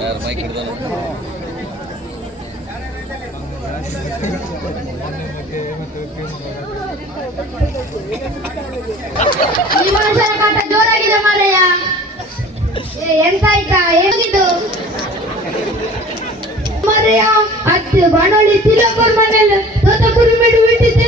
ಯಾರು ಮೈಕ್ ಹಿಡ್ದಾನ ಕಾಟ ಜೋರಾಗಿದೆ ಮಾರಯ್ಯ. ಎಂತ ಆಯ್ತಾ ಹೇಗಿದ್ದು ಮಾರಯ್ಯ? ಅತ್ತೆ ಬಾಣೋಳಿ ತಿಲಕರ್ ಮನೇಲಿ ದೊಡ್ಡ ಕುರಿ ಮೇಡು ಬಿಟ್ಟಿದ್ದೆ.